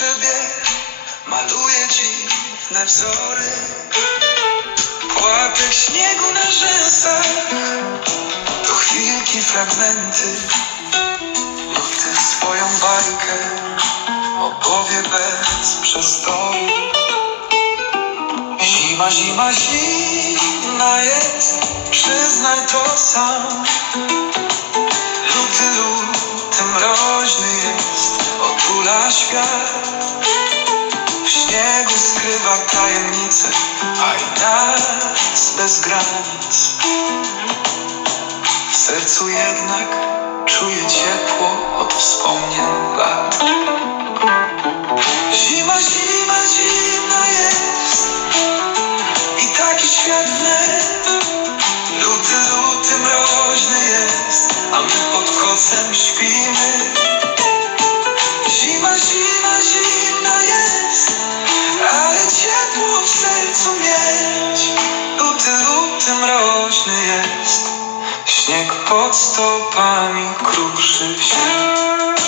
grzebień maluje dziwne wzory. Płatek śniegu na rzęsach to chwilki, fragmenty lub ty swoją bajkę opowie bez przestoju. Zima, zima, zimna jest, przyznaj to sam. Luty, luty mroźny jest, otula świat. Skrywa tajemnice, a i nas bez granic. W sercu jednak czuję ciepło od wspomnień lat. Zima, zima, zimna jest i taki świat wnet. Luty, luty mroźny jest, a my pod kocem śpimy. Pod stopami kruszy się.